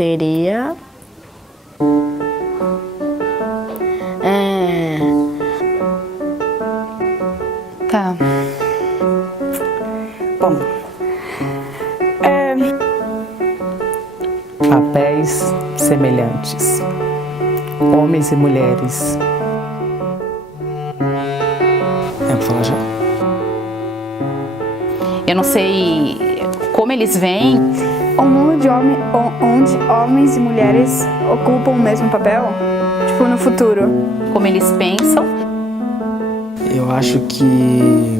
seria... Tá. Bom, Papéis semelhantes. Homens e mulheres. Vou falar já. Eu não sei como eles veem. um mundo onde homens e mulheres ocupam o mesmo papel? Tipo, no futuro. Como eles pensam. Eu acho que...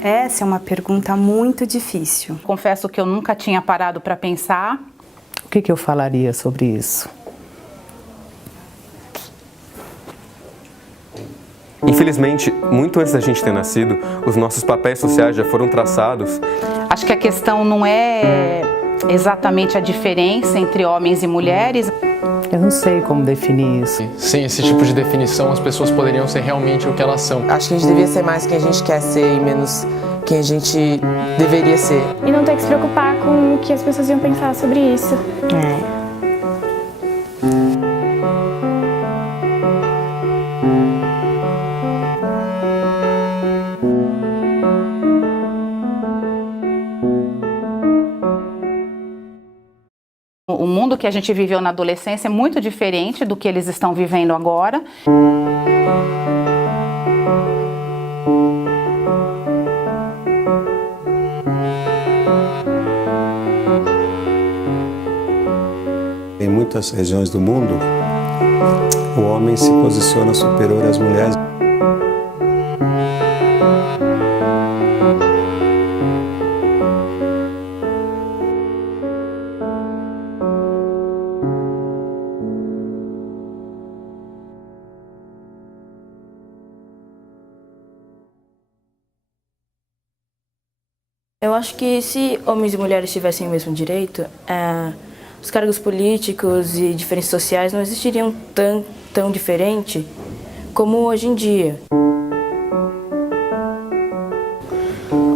Essa é uma pergunta muito difícil. Confesso que eu nunca tinha parado para pensar. O que eu falaria sobre isso? Infelizmente, muito antes da gente ter nascido, os nossos papéis sociais já foram traçados. Acho que a questão não é exatamente a diferença entre homens e mulheres. Eu não sei como definir isso. Sem esse tipo de definição, as pessoas poderiam ser realmente o que elas são. Acho que a gente devia ser mais quem a gente quer ser e menos quem a gente deveria ser. E não ter que se preocupar com o que as pessoas iam pensar sobre isso. O mundo que a gente viveu na adolescência é muito diferente do que eles estão vivendo agora. Em muitas regiões do mundo, o homem se posiciona superior às mulheres. Eu acho que se homens e mulheres tivessem o mesmo direito, os cargos políticos e diferenças sociais não existiriam tão diferente como hoje em dia.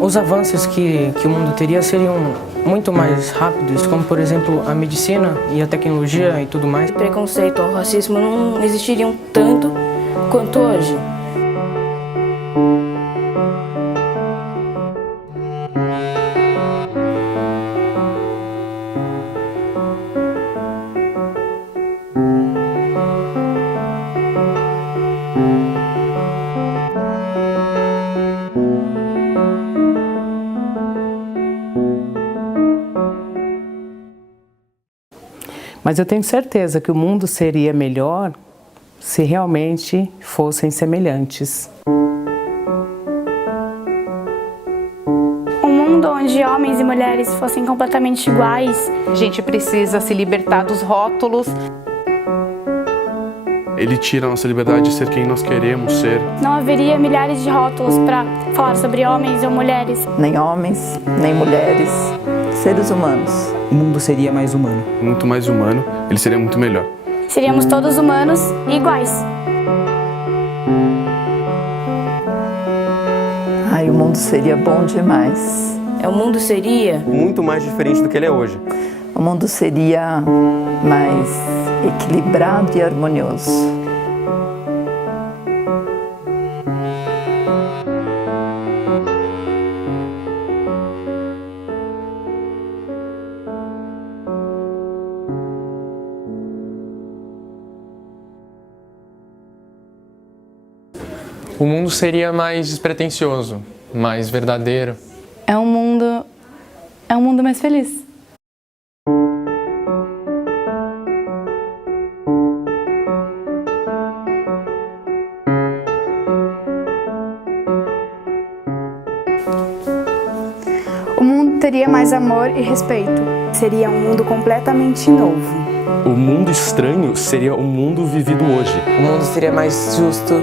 Os avanços que o mundo teria seriam muito mais rápidos, como por exemplo a medicina e a tecnologia e tudo mais. O preconceito ou o racismo não existiriam tanto quanto hoje. Mas eu tenho certeza que o mundo seria melhor se realmente fossem semelhantes. Um mundo onde homens e mulheres fossem completamente iguais. A gente precisa se libertar dos rótulos. Ele tira a nossa liberdade de ser quem nós queremos ser. Não haveria milhares de rótulos para falar sobre homens ou mulheres. Nem homens, nem mulheres, seres humanos. O mundo seria mais humano. Muito mais humano, ele seria muito melhor. Seríamos todos humanos e iguais. Ai, o mundo seria bom demais. O mundo seria muito mais diferente do que ele é hoje. O mundo seria mais equilibrado e harmonioso. O mundo seria mais despretensioso, mais verdadeiro. É um mundo mais feliz. O mundo teria mais amor e respeito. Seria um mundo completamente novo. O mundo estranho seria o mundo vivido hoje. O mundo seria mais justo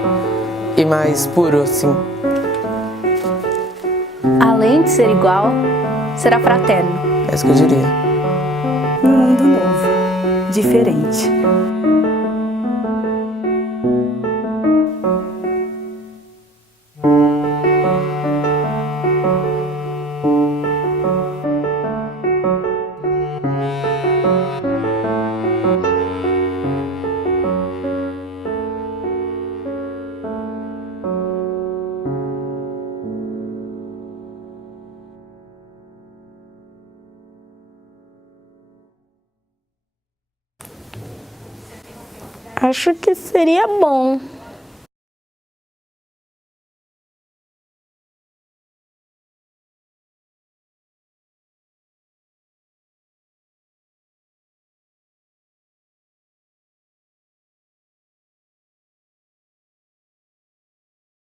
e mais puro, assim. Além de ser igual, será fraterno. É isso que eu diria. Um mundo novo, diferente. acho que seria bom.